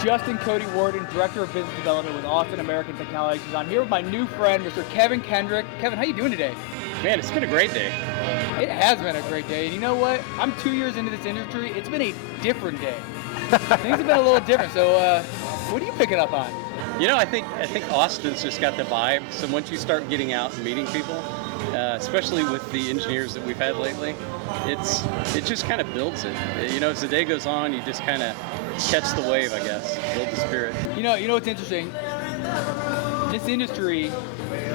Justin Cody Worden, Director of Business Development with Austin American Technologies. I'm here with my new friend, Mr. Kevin Kendrick. Kevin, how you doing today? Man, it's been a great day. It has been a great day. And you know what? I'm 2 years into this industry. It's been a different day. Things have been a little different. So what are you picking up on? You know, I think Austin's just got the vibe. So once you start getting out and meeting people, especially with the engineers that we've had lately, it just kind of builds it. You know, as the day goes on, you just kind of catch the wave, I guess, build the spirit. You know what's interesting? This industry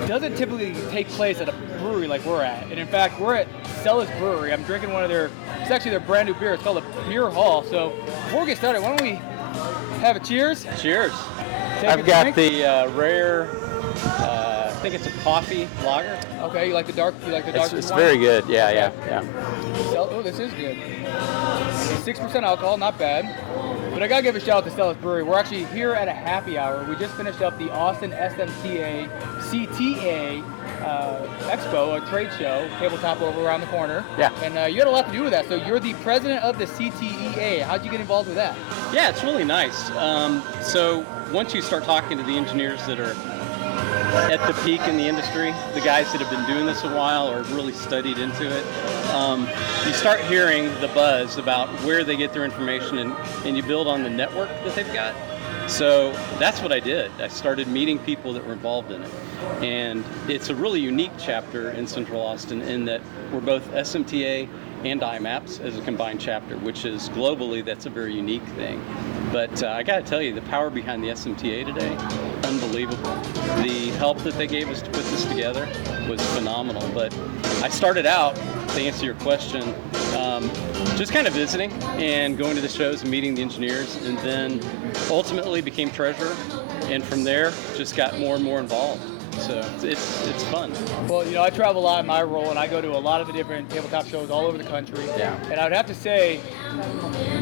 doesn't typically take place at a brewery like we're at. And in fact, we're at Celis Brewery. I'm drinking it's actually their brand new beer. It's called a Beer Hall. So before we get started, why don't we have a cheers? Cheers. I've got the rare, I think it's a coffee lager. Okay, you like the dark? It's very good. Yeah. Oh, this is good. 6% alcohol, not bad. But I gotta give a shout out to Celis Brewery. We're actually here at a happy hour. We just finished up the Austin SMTA CTEA Expo, a trade show, tabletop over around the corner. Yeah. And you had a lot to do with that. So you're the president of the CTEA. How'd you get involved with that? Yeah, it's really nice. So once you start talking to the engineers that are at the peak in the industry, the guys that have been doing this a while or really studied into it, you start hearing the buzz about where they get their information, and you build on the network that they've got. So that's what I did. I started meeting people that were involved in it. And it's a really unique chapter in Central Austin in that we're both SMTA and IMAPS as a combined chapter, which is globally, that's a very unique thing. But I got to tell you, the power behind the SMTA today, unbelievable. The help that they gave us to put this together was phenomenal. But I started out, to answer your question, just kind of visiting and going to the shows and meeting the engineers, and then ultimately became treasurer. And from there, just got more and more involved. So it's fun. Well, you know, I travel a lot in my role, and I go to a lot of the different tabletop shows all over the country. Yeah. And I would have to say,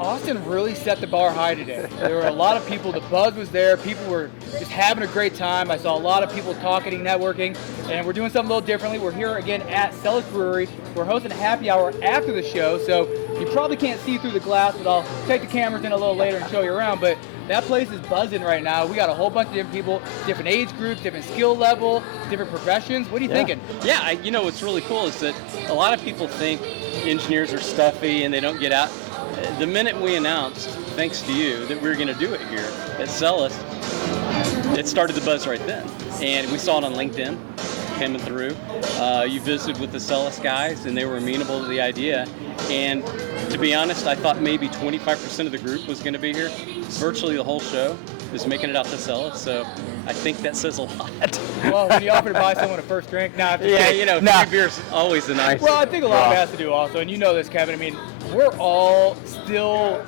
Austin really set the bar high today. There were a lot of people. The buzz was there. People were just having a great time. I saw a lot of people talking, networking, and we're doing something a little differently. We're here again at Celis Brewery. We're hosting a happy hour after the show, so you probably can't see through the glass, but I'll take the cameras in a little later and show you around. But that place is buzzing right now. We got a whole bunch of different people, different age groups, different skill level, different professions. What are you thinking? Yeah, you know what's really cool is that a lot of people think engineers are stuffy and they don't get out. The minute we announced, thanks to you, that we were going to do it here at Celis, it started the buzz right then. And we saw it on LinkedIn coming through. You visited with the Celis guys, and they were amenable to the idea. And to be honest, I thought maybe 25% of the group was going to be here. Virtually the whole show is making it out to Celis, so I think that says a lot. Well, when you offer to buy someone a first drink, yeah, you know, free beer's always the nice. Well, I think a lot of it has to do also, and you know this, Kevin. I mean, we're all still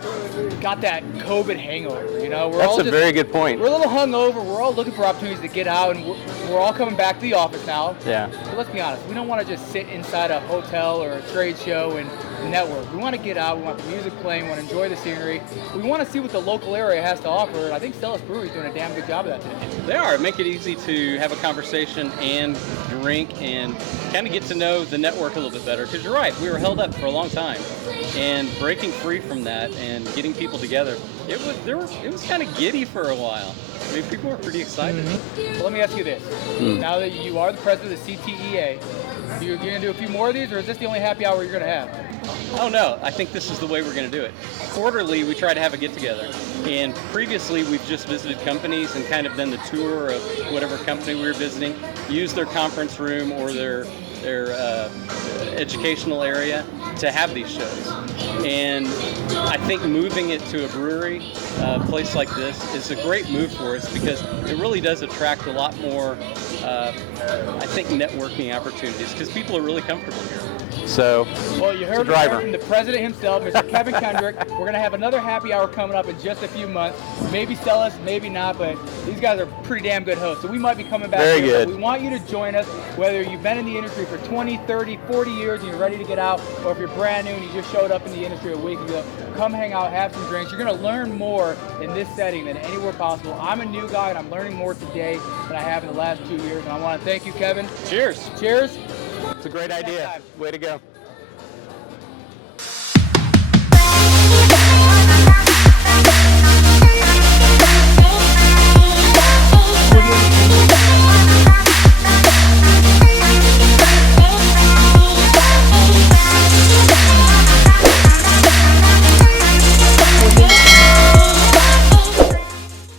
got that COVID hangover. You know, That's a very good point. We're a little hungover. We're all looking for opportunities to get out, and we're all coming back to the office now. Yeah. But let's be honest, we don't want to just sit inside a hotel or a trade show and network. We want to get out. We want the music playing. We want to enjoy the scenery. We want to see what the local area has to offer, and I think Celis Brewery is doing a damn good job of that today. They are. Make it easy to have a conversation and drink and kind of get to know the network a little bit better. Because you're right, we were held up for a long time, and breaking free from that and getting people together, it was kind of giddy for a while. I mean, people were pretty excited. Mm-hmm. Well, let me ask you this: now that you are the president of the CTEA, you're going to do a few more of these, or is this the only happy hour you're going to have? Oh no, I think this is the way we're going to do it. Quarterly, we try to have a get-together. And previously, we've just visited companies and kind of done the tour of whatever company we were visiting, used their conference room or their educational area to have these shows. And I think moving it to a brewery, a place like this, is a great move for us because it really does attract a lot more, I think, networking opportunities because people are really comfortable here. So, well, you heard from the president himself, Mr. Kevin Kendrick. We're going to have another happy hour coming up in just a few months. Maybe Celis, maybe not, but these guys are pretty damn good hosts. So we might be coming back Very here. good. We want you to join us, whether you've been in the industry for 20, 30, 40 years and you're ready to get out, or if you're brand new and you just showed up in the industry a week ago. Come hang out, have some drinks. You're going to learn more in this setting than anywhere possible. I'm a new guy, and I'm learning more today than I have in the last 2 years. And I want to thank you, Kevin. Cheers. Cheers. It's a great idea. Way to go.